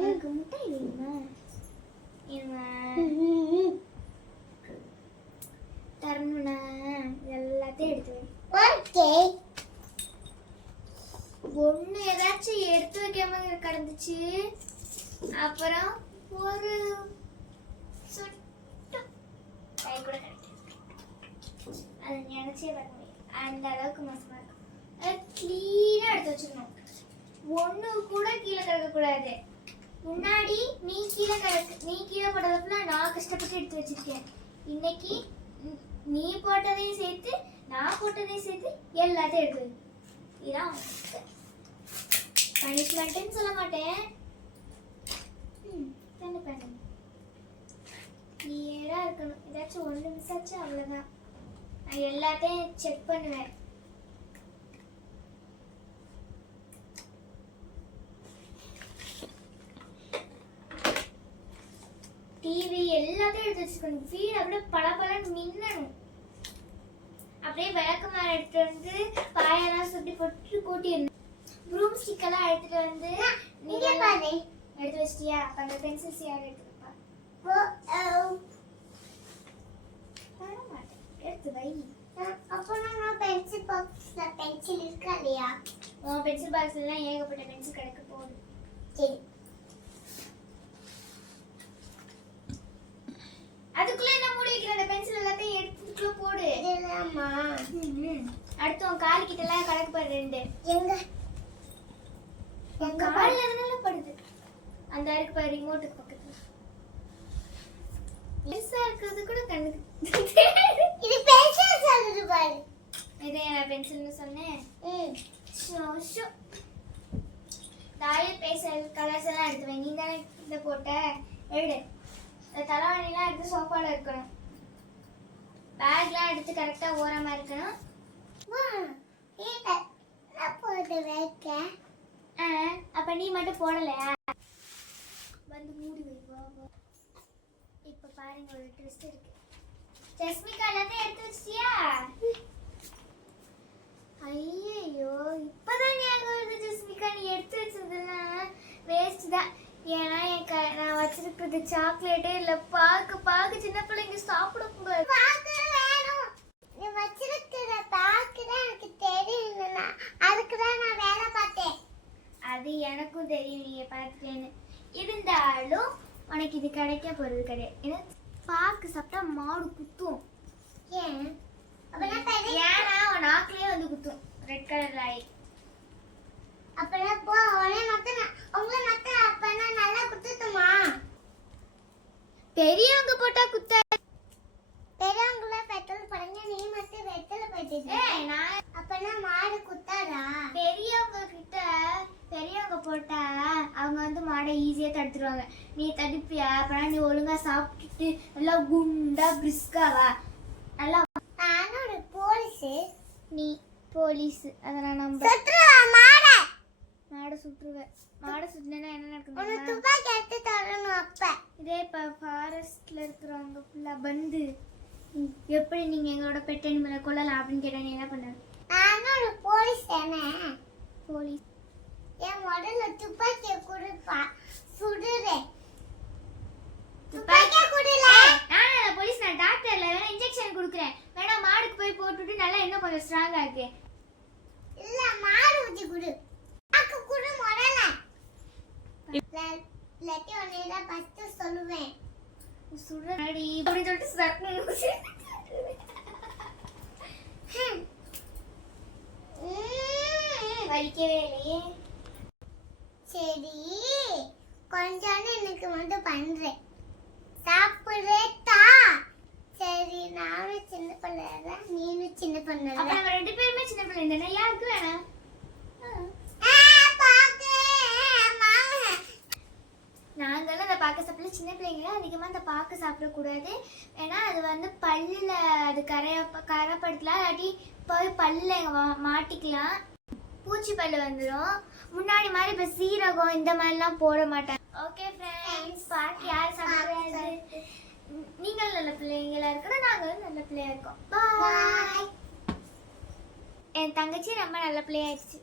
எனக்கு முட்டை வேணுமா? தரணும்னா எல்லாத்தையும் எடுத்து ஒண்ணு ஏதாச்சும் எடுத்து வைக்காம கிடந்துச்சு. அப்புறம் ஒரு கை கூட அது நினைச்சே வர முடியும். அந்த அளவுக்கு மோசமா இருக்கும். கிளீனா எடுத்து வச்சிடணும். ஒண்ணு கூட கீழே கிடக்க கூடாது. முன்னாடி நீ கீழே போட்டதுல நான் கஷ்டப்பட்டு எடுத்து வச்சிருக்கேன். இன்னைக்கு நீ போட்டதையும் சேர்த்து நான் போட்டதையும் சேர்த்து எல்லாத்தையும் எடுத்து வை. இதான் பனிஷ்மெண்ட்னு சொல்ல மாட்டேன். என்ன பண்ணு, கிளியரா இருக்கணும். ஏதாச்சும் ஒண்ணு மிஸ் ஆச்சு அவ்வளவுதான். நான் எல்லாத்தையும் செக் பண்ணுவேன். டிவி எல்லாத்தையும் எடுத்து வச்சுக்கணும். வீடு அப்படியே பளபளன்னு மின்னணும். அப்படியே விளக்கமாறு எடுத்துட்டு வந்து பாயெல்லாம் சுட்டி போட்டு கூட்டிடணும். ப்ரூம் ஸ்டிக் எல்லாம் எடுத்துட்டு வந்து நீங்க எடுத்து வச்சிட்டியா? அப்ப அந்த பென்சில்ஸ் யார் எடுத்துப்பா? எடுத்து வை. அப்போ நான் பென்சில் பாக்ஸ்ல பென்சில் இருக்கா இல்லையா? பென்சில் பாக்ஸ்ல எல்லாம் ஏகப்பட்ட பென்சில் கிடக்கு போகுது. சரி, அதுக்குள்ள என்ன மூடி வைக்கிற? அந்த பென்சில் எல்லாத்தையும் எடுத்துக்குள்ள போடு. இல்லம்மா, அடுத்து உன் கால் கிட்ட எல்லாம் கணக்கு பாரு. ரெண்டு எங்க உங்க கால்ல இருந்தால படுது. அந்த இருக்கு பாரு, ரிமோட்டுக்கு பக்கத்துல. பெருசா இருக்கிறது கூட கண்ணுக்கு இது பென்சில் சொல்லுது பாரு. இதே நான் பென்சில்னு சொன்னேன். ஷோ தாயல் பேசல் கலர்ஸ் எல்லாம் எடுத்து வை. நீ தானே இதை போட்ட. எடு. தலைவாணிலாம் எடுத்து சோஃபால இருக்கணும். பேக்லாம் எடுத்து கரெக்டா ஓரமா இருக்கணும். அப்ப நீ மட்டும் போடலையா? வந்து மூடி வை. இப்ப பாருங்க, ஒரு ட்விஸ்ட் இருக்கு. ஜஸ்மிகா எல்லாத்தையும் எடுத்து வச்சிட்டியா? ஐயோ, இப்பதான் ஞாபகம் வருது ஜஸ்மிகா. நீ எடுத்து வச்சதெல்லாம் வேஸ்ட் தான். ஏன்னா நான் வச்சிருக்கிறது சாக்லேட்டே இல்ல. பாக்கு சின்ன பிள்ளைங்க சாப்பிட கூடாது. நீ வச்சிருக்கிற பாக்கு தான் எனக்கு தெரியும். அதுக்குதான் நான் வேலை பார்த்தேன். அது எனக்கும் தெரியும் நீங்க பார்த்துட்டேன்னு. இருந்தாலும் உனக்கு இது கிடைக்க போறது கிடையாது. ஏன்னா பாக்கு சாப்பிட்டா மாடு குத்தும். ஏன்? ஏன்னா உன் நாக்குலயே வந்து குத்தும். ரெட் கலர் ஆயி அப்பெல்லாம் போ. உங்களை மட்டும் அப்பனா நல்லா குத்துமா? பெரியவங்க போட்டா குத்த. பெரியவங்கள பெட்ரோல் போடுங்க, நீ மட்டும் வெத்தல போயிட்டு. நான் அப்பனா மாடு குத்தாதா? பெரியவங்க போட்டா அவங்க வந்து மாடை ஈஸியா தடுத்துருவாங்க. நீ தடுப்பியா? அப்பனா நீ ஒழுங்கா சாப்பிட்டுட்டு நல்லா குண்டா பிரிஸ்காவா நல்லா. நானும் ஒரு போலீஸ். நீ போலீஸ். அத நான் நம்ப. மாடை சுற்றுவேன். மாடை சுற்றினா என்ன நடக்கும்? துப்பாக்கி எடுத்து தரணும். அப்ப இதே இப்ப ஃபாரஸ்ட்ல இருக்கிறவங்க ஃபுல்லா பந்து எப்படி நீங்க எங்களோட பெட் அனிமலை கொல்லலாம் அப்படின்னு கேட்டா நீ என்ன பண்ண? நானும் ஒரு போலீஸ் தானே. போலீஸ் என் முதல்ல துப்பாக்கியை கொடுப்பா. சுடுறேன். துப்பாக்கியை கொடுல. நான் போலீஸ், நான் டாக்டர்ல வேணா இன்ஜெக்ஷன் கொடுக்குறேன். வேணா மாடுக்கு போய் போட்டுட்டு நல்லா இன்னும் கொஞ்சம் ஸ்ட்ராங்கா இருக்கு. இல்ல மாடு ஊத்தி குடு. ஆக்கு குடு முதல்ல. லெட்டி ஒன்னேடா ஃபர்ஸ்ட் சொல்லுவேன். சுடுறடி அப்படி சொல்லிட்டு சர்க்கணும். வலிக்கவே இல்லையே. சரி, கொஞ்சம் எனக்கு வந்து பண்றேன். சாப்பிடுறேட்டா? சரி, நானும் சின்ன பிள்ளை, நீனும் சின்ன பிள்ளை. அப்ப நம்ம ரெண்டு பேருமே சின்ன பிள்ளை தானே. யாருக்கு வேணாம்? நாங்களும் அந்த பாக்க சாப்பிட சின்ன பிள்ளைங்கள அதிகமாக அந்த பாக்க சாப்பிடக்கூடாது. ஏன்னா அது வந்து பல்லில் அது கரைப்படுத்தலாம். இல்லாட்டி போய் பல்லில் மாட்டிக்கலாம். பூச்சி பல்லு வந்துடும். முன்னாடி மாதிரி இப்போ சீரகம் இந்த மாதிரிலாம் போட மாட்டாங்க. ஓகே ஃப்ரெண்ட்ஸ், பாக்கி யார் சாப்பிட்றது? நீங்கள் நல்ல பிள்ளைங்களா இருக்கணும், நாங்களும் நல்ல பிள்ளையா இருக்கோம். பாய். என் தங்கச்சி ரொம்ப நல்ல பிள்ளையாயிடுச்சு.